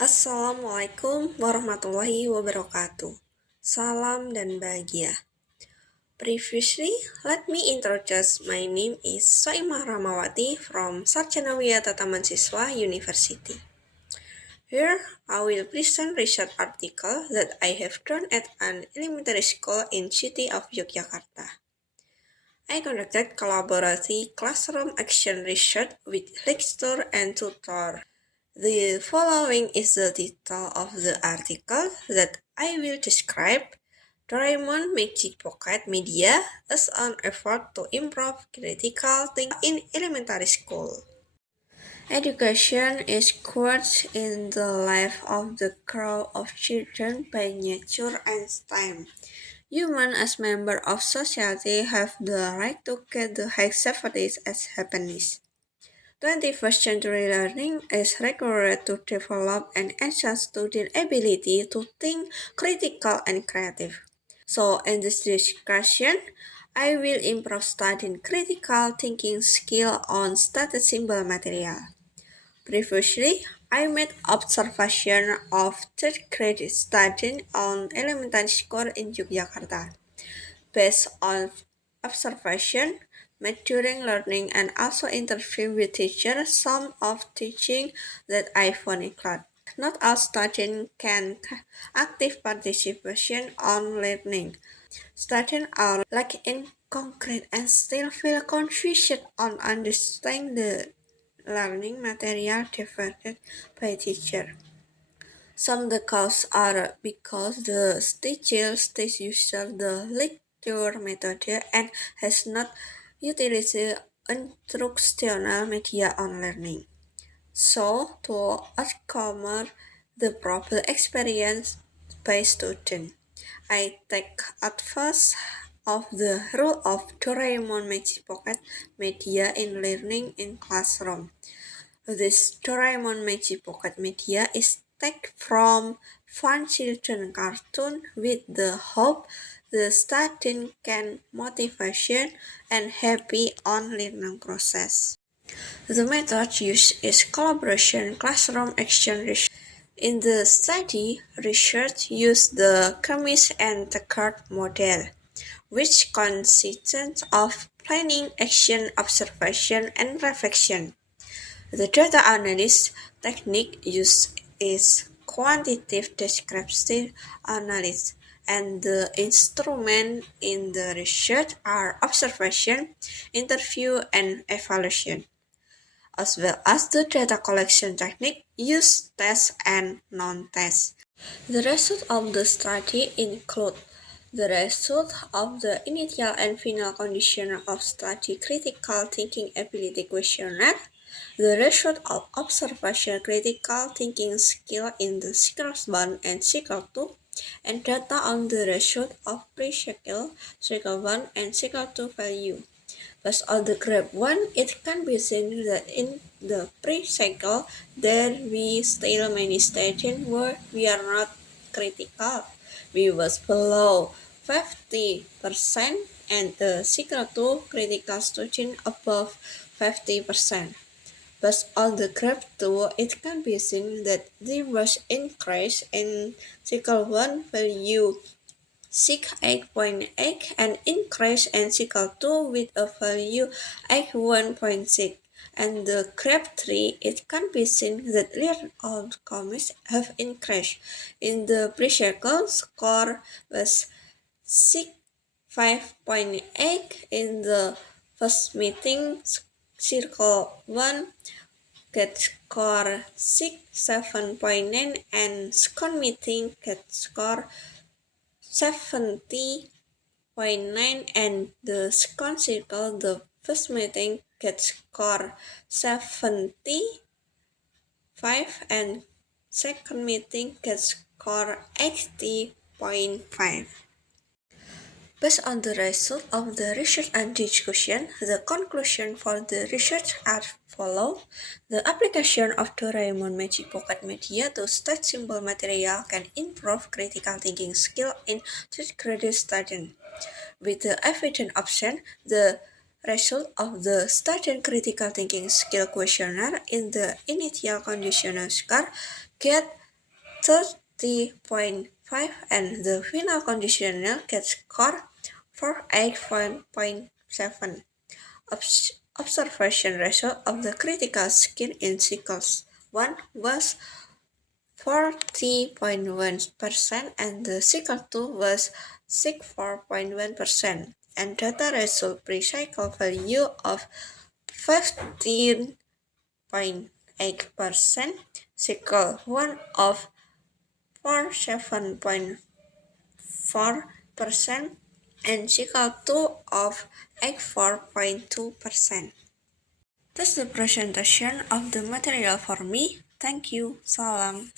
Assalamualaikum warahmatullahi wabarakatuh. Salam dan bahagia. Previously, let me introduce my name is Shoimah Rahmawati from Sarjanawiyata Tamansiswa University. Here, I will present research article that I have done at an elementary school in city of Yogyakarta. I conducted collaborative classroom action research with lecturer and tutor. The following is the title of the article that I will describe. Doraemon Magic Pocket Media as an effort to improve critical thinking in elementary school. Education is quartz in the life of the crowd of children by nature and time. Humans as members of society have the right to get the highest safety as happiness. 21st century learning is required to develop and enhance student ability to think critical and creative. So in this discussion, I will improve studying critical thinking skill on static symbol material. Previously, I made observation of third grade studying on elementary school in Yogyakarta. Based on observation made during learning and also interview with teachers, some of teaching that I found include. Not all students can active participation on learning. Students are like in concrete and still feel confused on understanding the learning material developed by teacher. Some of the causes are because the teacher uses the lecture method and has not utilized instructional media on learning. So, to overcome the problem experienced by students, I take advice of the role of Doraemon Magic Pocket Media in learning in classroom. This Doraemon Magic Pocket Media is taken from fun children cartoon with the hope the student can motivation and happy on learning process. The method used is collaboration classroom action research. In the study, research used the chemist and the card model, which consists of planning, action, observation, and reflection. The data analysis technique used is quantitative descriptive analysis, and the instruments in the research are observation, interview, and evaluation, as well as the data collection technique used test and non-test. The results of the study include the result of the initial and final condition of study critical thinking ability questionnaire, the result of observation critical thinking skill in the cycles 1 and cycle 2, and data on the result of pre-cycle, cycle 1 and cycle 2 value. Based on the graph 1, it can be seen that in the pre-cycle, there we still many stations where we are not critical. We was below 50% and the cycle 2 critical student above 50%. Based on the graph 2, it can be seen that there was increase in cycle 1 value 8.8 and increase in cycle 2 with a value 1.6. And the graph 3, it can be seen that real outcomes have increased. In the pre-cycle, score was 5.8 in the first meeting, circle 1 get score 7.9 and second meeting get score 70.9 and the second circle the first meeting get score 75 and second meeting get score 80.5. Based on the result of the research and discussion, the conclusion for the research are follow. The application of Doraemon Magic Pocket Media to state symbol material can improve critical thinking skill in third grade students. With the evident option, the result of the student critical thinking skill questionnaire in the initial conditional score get 30.5 and the final conditional cat score for 8.7. Observation ratio of the critical skin in cycles 1 was 40.1% and the cycle 2 was 64.1%, and data result pre-cycle value of 15.8%, cycle 1 of 47.4%, and cycle 2 of 84.2%. That's the presentation of the material for me. Thank you. Salam.